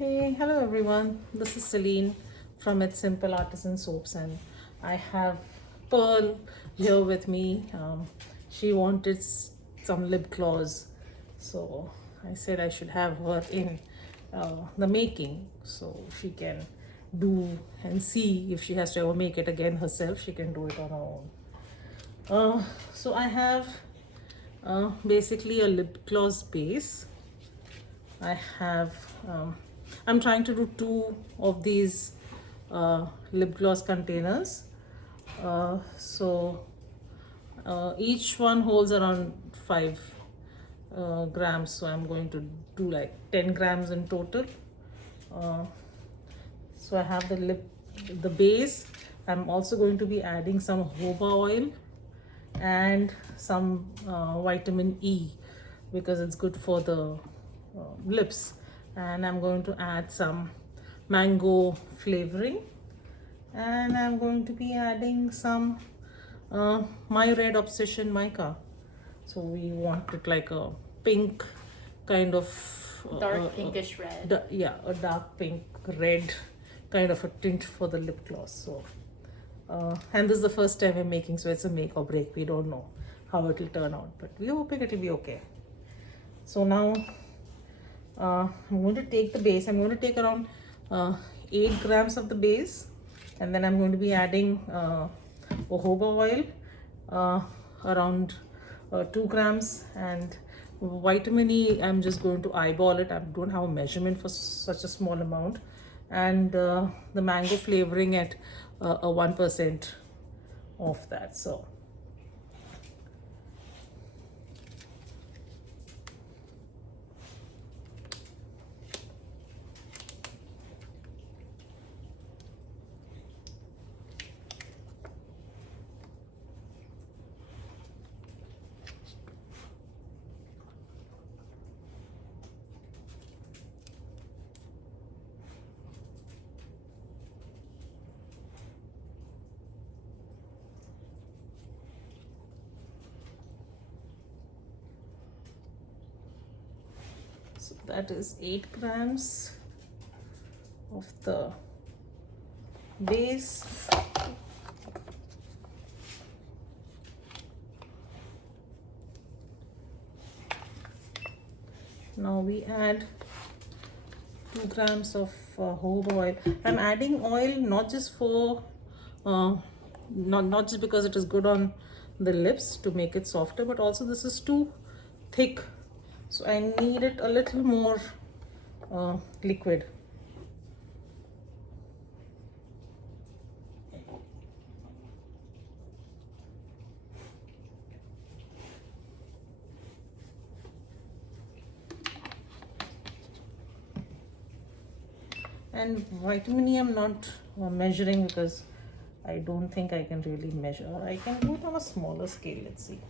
Hey, hello everyone. This is Celine from It's Simple Artisan Soaps, and I have Pearl here with me. She wanted some lip gloss, so I said I should have her in the making so she can do and see if she has to ever make it again herself. She can do it on her own. So I have basically a lip gloss base. I have, I'm trying to do two of these lip gloss containers. Each one holds around 5 grams, so I'm going to do like 10 grams in total. Uh, so I have the base. I'm also going to be adding some jojoba oil and some vitamin E because it's good for the lips. And I'm going to add some mango flavoring, and I'm going to be adding some my red obsession mica. So we want it like a pink kind of Dark pinkish red. yeah, a dark pink red kind of a tint for the lip gloss. So and this is the first time we're making, so it's a make or break. We don't know how it will turn out, but we're hoping it will be okay. So now I'm going to take the base. I'm going to take around 8 grams of the base, and then I'm going to be adding jojoba oil, around 2 grams, and vitamin E. I'm just going to eyeball it. I don't have a measurement for such a small amount, and the mango flavoring at a 1% of that. So So that is 8 grams of the base. Now we add 2 grams of jojoba oil. I'm adding oil not just for not just because it is good on the lips to make it softer, but also this is too thick, so I need it a little more liquid. And vitamin E I'm not measuring because I don't think I can really measure. I can do it on a smaller scale. Let's see.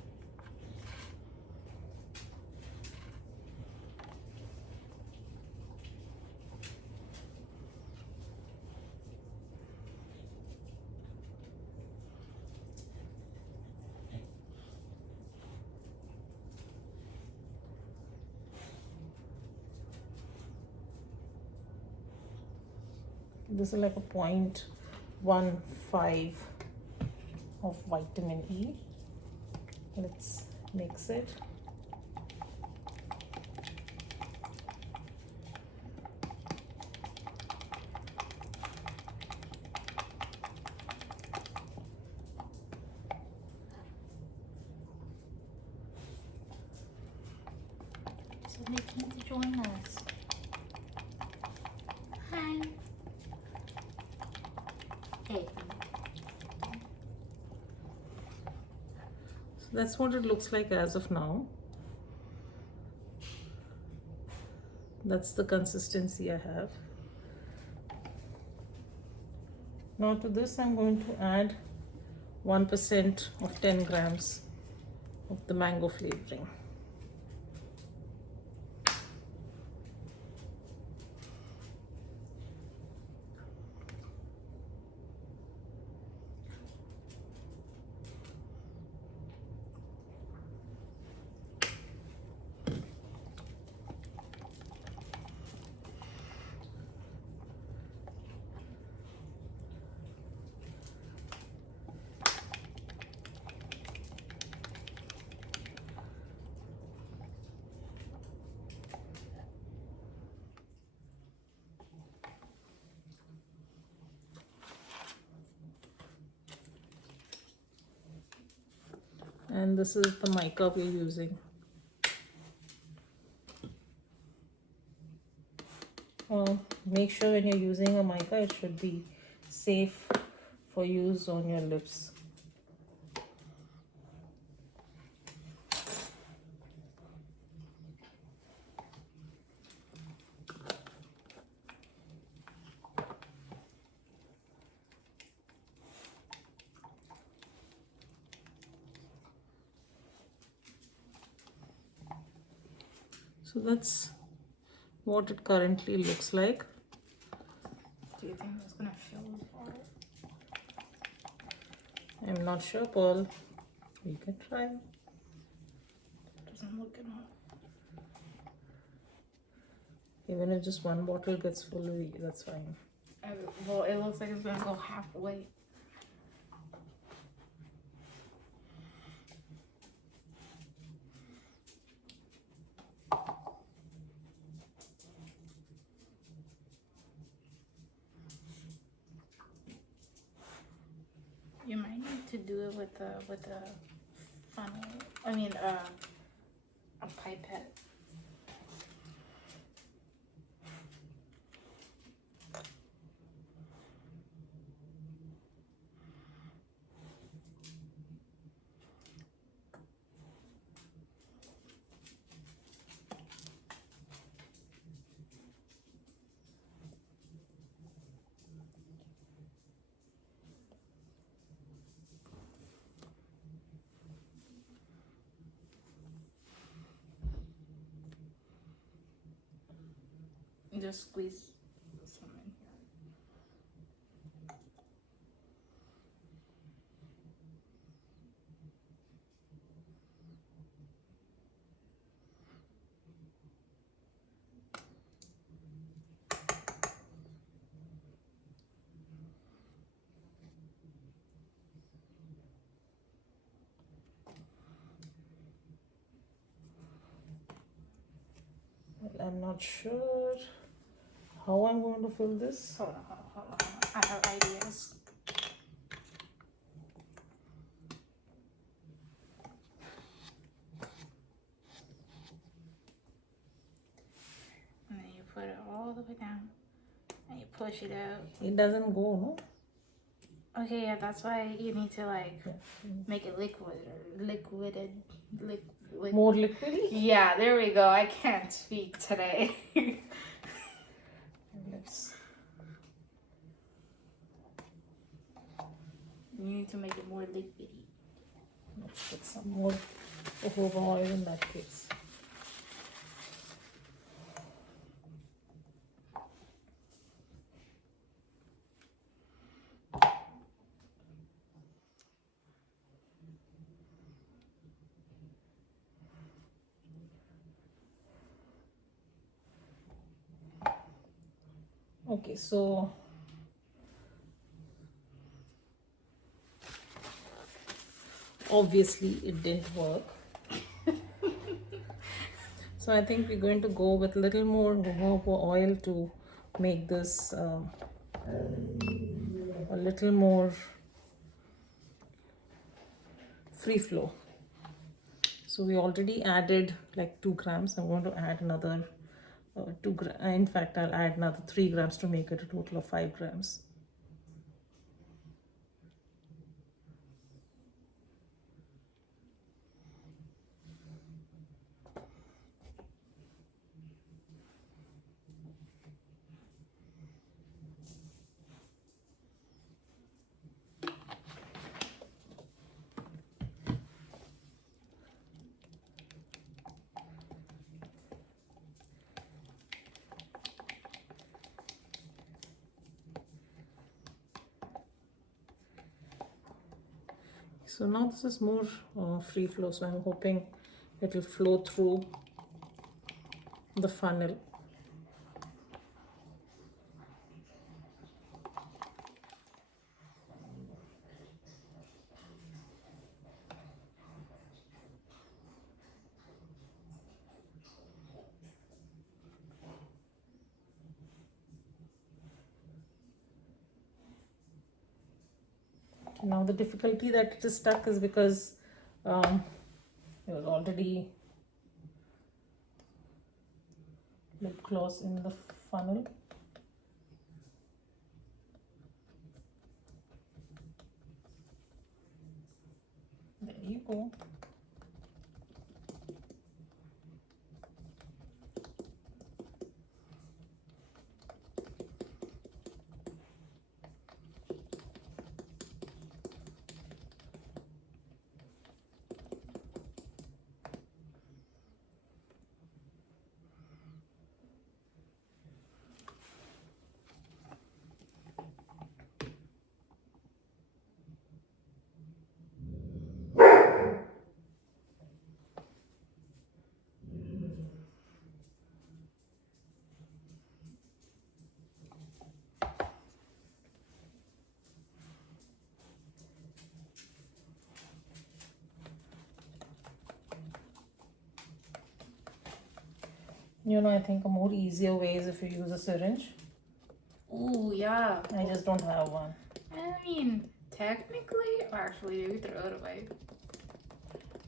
This is like a 0.15 of vitamin E. Let's mix it. So they came to join us. Hi. Hey. So that's what it looks like as of now. That's the consistency I have. Now to this I'm going to add 1% of 10 grams of the mango flavoring. And this is the mica we're using. Make sure when you're using a mica, it should be safe for use on your lips. So that's what it currently looks like. Do you think that's gonna fill this part? I'm not sure, Paul. We can try. Doesn't look enough. Even if just one bottle gets full, that's fine. Well, it looks like it's gonna go halfway. You might need to do it with a funnel. I mean, a pipette. Just squeeze some in here. Well, I'm not sure how I'm going to fill this. Hold on. I have ideas. And then you put it all the way down. And you push it out. It doesn't go, no? Okay, yeah, that's why you need to like Yeah. make it liquid or liquid. More liquidy? Yeah, there we go. I can't speak today. Let's. You need to make it more liquidy. Let's put some more jojoba oil in that case. Okay, so obviously it didn't work. So I think we're going to go with a little more jojoba oil to make this a little more free flow. So we already added like 2 grams. I'm going to add another 2 grams. In fact, I'll add another 3 grams to make it a total of 5 grams. So now this is more free flow, so I'm hoping it will flow through the funnel. Now the difficulty that it is stuck is because There was already lip gloss in the funnel. There you go. I think a more easier way is if you use a syringe. Ooh, yeah. I just don't have one. I mean, technically, actually, you throw it away.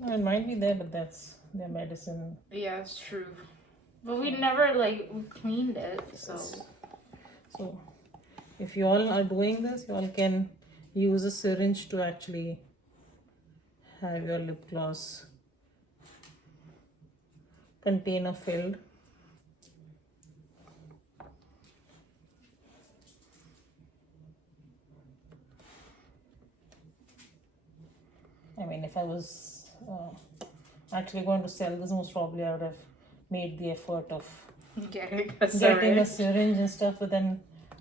No, it might be there, but that's their medicine. Yeah, it's true. But we never, we cleaned it, so. So, if you all are doing this, you all can use a syringe to actually have your lip gloss container filled. I mean, if I was actually going to sell this, most probably I would have made the effort of Getting a syringe and stuff, but then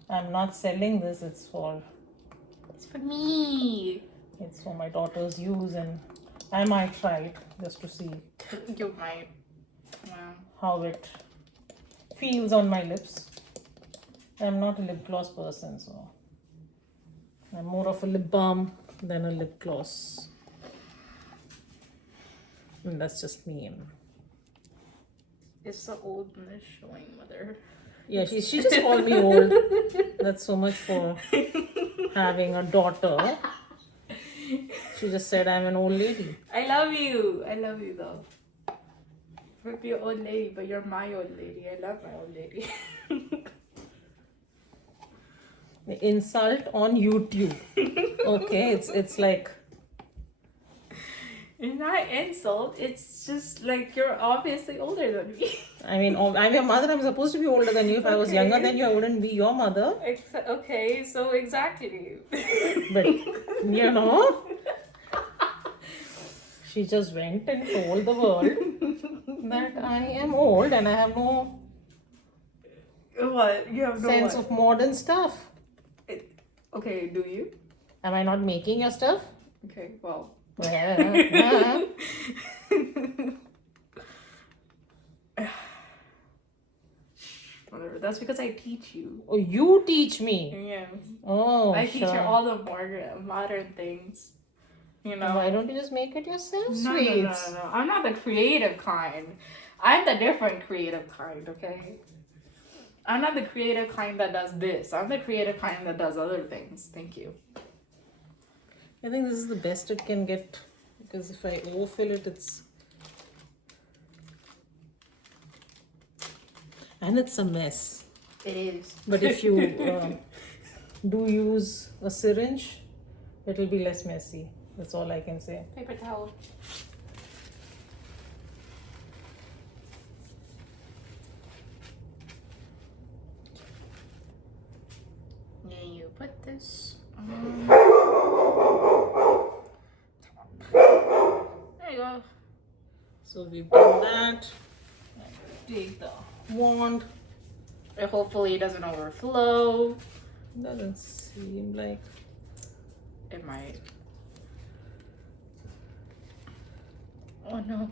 I'm not selling this. It's for me. It's for my daughter's use, and I might try it just to see You might. Wow. how it feels on my lips. I'm not a lip gloss person, so I'm more of a lip balm than a lip gloss. And that's just me. It's the oldness showing, mother. Yeah, she just called me old. That's so much for having a daughter. She just said I'm an old lady. I love you. I love you, though. You're your old lady, but you're my old lady. I love my old lady. The insult on YouTube. Okay, it's like... It's not insult. It's just like you're obviously older than me. I mean, I'm your mother. I'm supposed to be older than you. If I was younger than you, I wouldn't be your mother. Okay, so exactly. But, she just went and told the world that I am old and I have no What? You have no sense what? of modern stuff. Okay, do you? Am I not making your stuff? Okay, well. Yeah. Whatever. That's because I teach you. Oh, you teach me. Yeah. Oh, I teach you sure. all the modern things. Why don't you just make it yourself, No, sweets? no. I'm not the creative kind. I'm the different creative kind, okay? I'm not the creative kind that does this. I'm the creative kind that does other things. Thank you. I think this is the best it can get, because if I overfill it, and it's a mess. It is. But if you do use a syringe, it'll be less messy. That's all I can say. Paper towel. Then you put this on. There you go. So we've done that. Take the wand. And hopefully it doesn't overflow. Doesn't seem like. It might. Oh no.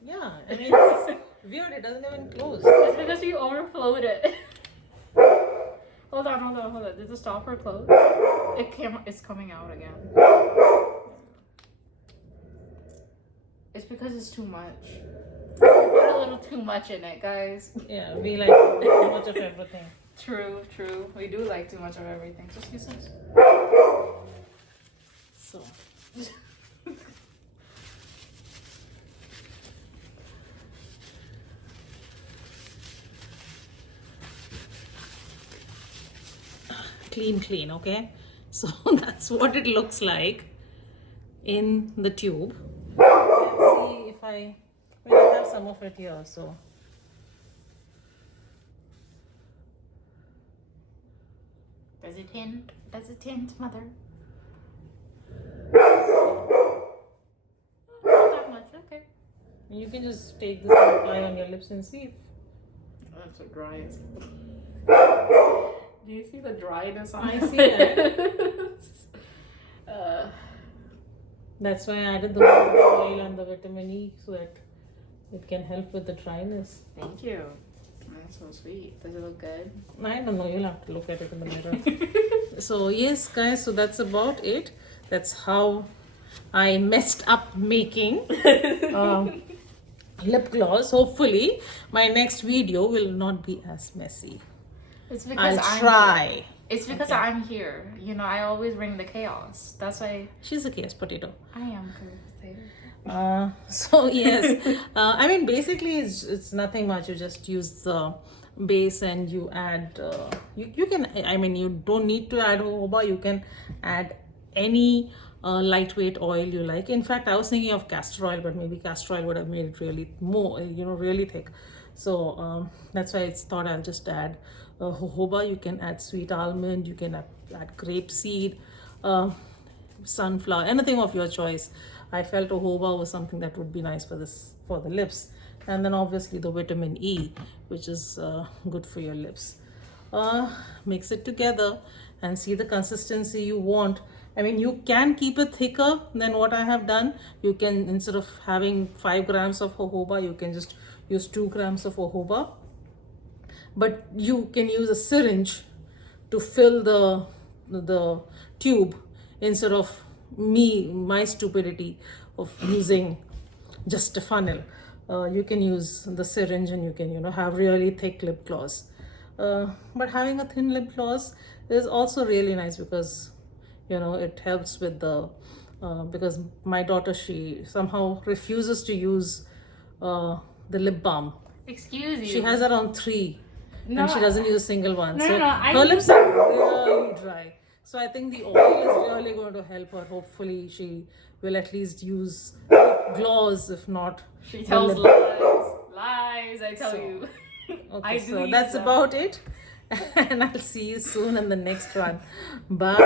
Yeah, I mean, it's weird. It doesn't even close. It's because you overflowed it. Hold on. Did the stopper close? It's coming out again. It's because it's too much. Put a little too much in it, guys. Yeah, we like too much of everything. True, true. We do like too much of everything. Just use this. So. Clean, okay? So that's what it looks like in the tube. Let's see if I have some of it here, so. Does it tint? Does it tint, mother? Not that much, okay. You can just take this and apply on your lips and see if. That's so dry. Do you see the dryness on I see that. That's why I added the oil and the vitamin E so that it can help with the dryness. Thank you. That's so sweet. Does it look good? I don't know, you'll have to look at it in the mirror. So yes guys, so that's about it. That's how I messed up making lip gloss. Hopefully my next video will not be as messy. It's because I'll try. It's because I'm here. You know, I always bring the chaos. That's why She's a chaos potato. I am chaos potato. So yes, I mean basically it's nothing much. You just use the base and you add you can, I mean you don't need to add jojoba. You can add any lightweight oil you like. In fact, I was thinking of castor oil, but maybe castor oil would have made it really more, really thick. So that's why it's thought I'll just add jojoba. You can add sweet almond, you can add grape seed, sunflower, anything of your choice. I felt jojoba was something that would be nice for the lips. And then obviously the vitamin E, which is good for your lips. Mix it together and see the consistency you want. I mean, you can keep it thicker than what I have done. You can, instead of having 5 grams of jojoba, you can just use 2 grams of jojoba. But you can use a syringe to fill the tube instead of my stupidity of using just a funnel. You can use the syringe and you can have really thick lip gloss. But having a thin lip gloss is also really nice because it helps with the because my daughter, she somehow refuses to use the lip balm. Excuse you. She has around 3 No, and she doesn't use a single one. No, So no, her lips are really dry. So I think the oil is really going to help her. Hopefully she will at least use lip gloss, if not. She tells lies. Lies, I tell you. Okay, so that's about it. And I'll see you soon in the next one. Bye.